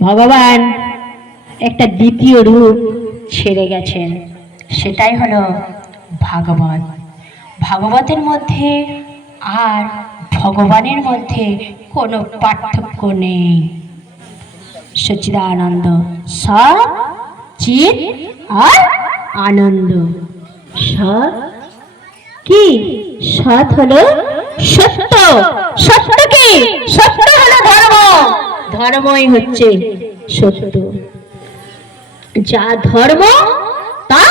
ভগবান একটা দ্বিতীয় রূপ ছেড়ে গেছেন, সেটাই হলো ভাগবত। ভাগবতের মধ্যে আর ভগবানের মধ্যে কোনো পার্থক্য নেই। সচিদানন্দ স চিত আর আনন্দ। সৎ কি? সৎ হলো সত্য। সত্য কি? সত্য ধর্মই হচ্ছে সত্য। যা ধর্ম, তা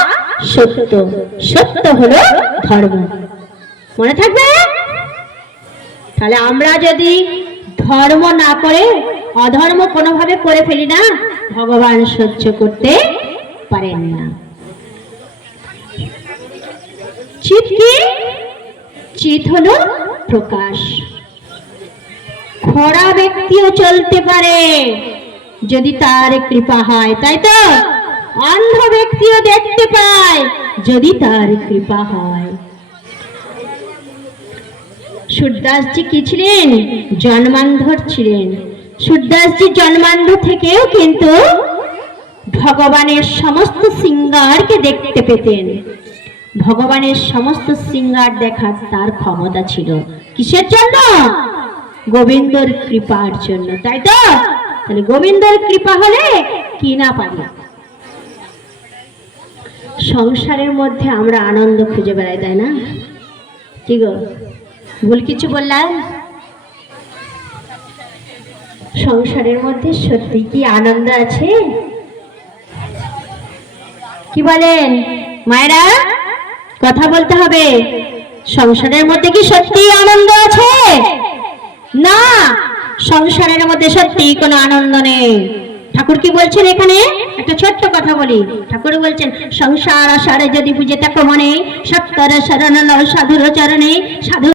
সত্য। সত্য হলো ধর্ম। মনে থাকবে? তাহলে আমরা যদি ধর্ম না করে অধর্ম কোনোভাবে করে ফেলি না, ভগবান সহ্য করতে পারেন না। চিত কি? চিত হলো প্রকাশ। খরা ব্যক্তিও চলতে পারে। যদি তার কৃপা হয়, তাই তো? অন্ধ ব্যক্তিও দেখতে পায়, যদি তার কৃপা হয়। সূর্যদাসজি কি ছিলেন? জন্মান্ধর ছিলেন। সূর্যদাসজি জন্মান্ধ থেকেও কিন্তু ভগবানের সমস্ত সিঙ্গারকে দেখতে পেতেন। ভগবানের সমস্ত সিঙ্গার দেখার তার ক্ষমতা ছিল। কিসের জন্য? গোবিন্দর কৃপার জন্য, তাই তো? তাহলে গোবিন্দর কৃপা হলে কি না পারি সংসারের মধ্যে আমরা আনন্দ খুঁজে বেড়াই, তাই না? কি গো, ভুল কিছু বললাম? সংসারের মধ্যে সত্যি কি আনন্দ আছে? কি বলেন? মায়েরা, কথা বলতে হবে। সংসারের মধ্যে কি সত্যি আনন্দ আছে? না, সংসারের মধ্যে সত্যি কোনো আনন্দ নেই। ঠাকুর কি বলছেন এখানে? একটা ছোট্ট কথা বলি। ঠাকুর বলছেন, সংসার আসারে যদি বুঝে থাকো মনে সত্তর শরণ সাধুর চরণে, সাধু